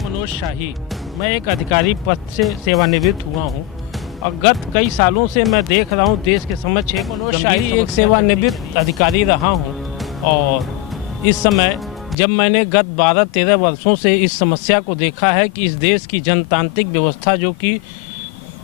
मनोज शाही। मैं एक अधिकारी पद से सेवानिवृत्त हुआ हूं और गत कई सालों से मैं देख रहा हूं देश के समक्ष एक मनोज शाही एक सेवानिवृत्त अधिकारी रहा हूं। और इस समय जब मैंने गत 12-13 वर्षों से इस समस्या को देखा है कि इस देश की जनतांत्रिक व्यवस्था जो कि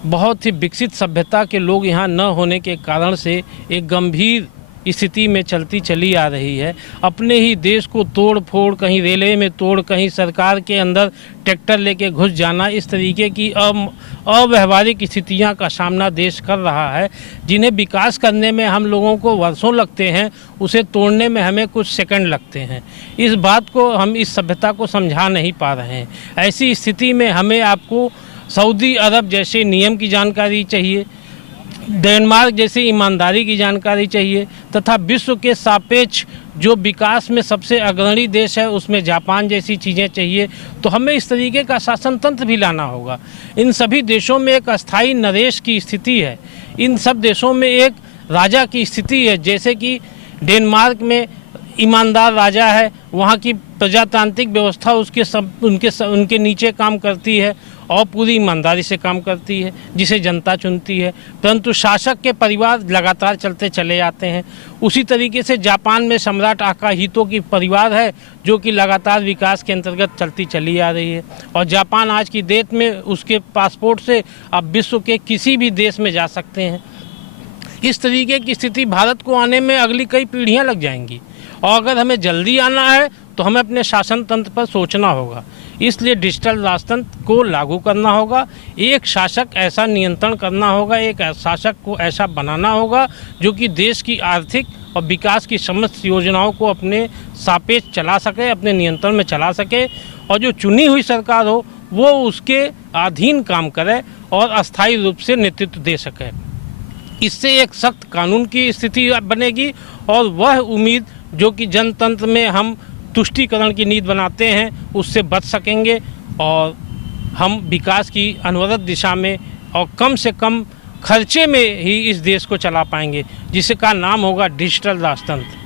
बहुत ही विकसित सभ्यता के लोग यहाँ न होने के कारण से एक गंभीर स्थिति में चलती चली आ रही है। अपने ही देश को तोड़ फोड़, कहीं रेलवे में तोड़, कहीं सरकार के अंदर ट्रैक्टर लेके घुस जाना, इस तरीके की अव्यवहारिक स्थितियां का सामना देश कर रहा है, जिन्हें विकास करने में हम लोगों को वर्षों लगते हैं, उसे तोड़ने में हमें कुछ सेकंड लगते हैं। इस बात को हम इस सभ्यता को समझा नहीं पा रहे हैं। ऐसी स्थिति में हमें आपको सऊदी अरब जैसे नियम की जानकारी चाहिए, डेनमार्क जैसी ईमानदारी की जानकारी चाहिए, तथा विश्व के सापेक्ष जो विकास में सबसे अग्रणी देश है उसमें जापान जैसी चीज़ें चाहिए। तो हमें इस तरीके का शासन तंत्र भी लाना होगा। इन सभी देशों में एक अस्थायी नरेश की स्थिति है, इन सब देशों में एक राजा की स्थिति है। जैसे कि डेनमार्क में ईमानदार राजा है, वहाँ की प्रजातांत्रिक व्यवस्था उनके नीचे काम करती है और पूरी ईमानदारी से काम करती है, जिसे जनता चुनती है। परंतु शासक के परिवार लगातार चलते चले जाते हैं। उसी तरीके से जापान में सम्राट आकाहितो की परिवार है जो कि लगातार विकास के अंतर्गत चलती चली आ रही है। और जापान आज की डेट में उसके पासपोर्ट से आप विश्व के किसी भी देश में जा सकते हैं। इस तरीके की स्थिति भारत को आने में अगली कई पीढ़ियाँ लग जाएंगी और अगर हमें जल्दी आना है तो हमें अपने शासन तंत्र पर सोचना होगा। इसलिए डिजिटल राजतंत्र को लागू करना होगा। एक शासक ऐसा नियंत्रण करना होगा, एक शासक को ऐसा बनाना होगा जो कि देश की आर्थिक और विकास की समस्त योजनाओं को अपने सापेक्ष चला सके, अपने नियंत्रण में चला सके, और जो चुनी हुई सरकार हो वो उसके अधीन काम करे और अस्थायी रूप से नेतृत्व दे सके। इससे एक सख्त कानून की स्थिति बनेगी और वह उम्मीद जो कि जनतंत्र में हम तुष्टीकरण की नीति बनाते हैं उससे बच सकेंगे और हम विकास की अनवरत दिशा में और कम से कम खर्चे में ही इस देश को चला पाएंगे, जिसका नाम होगा डिजिटल राजतंत्र।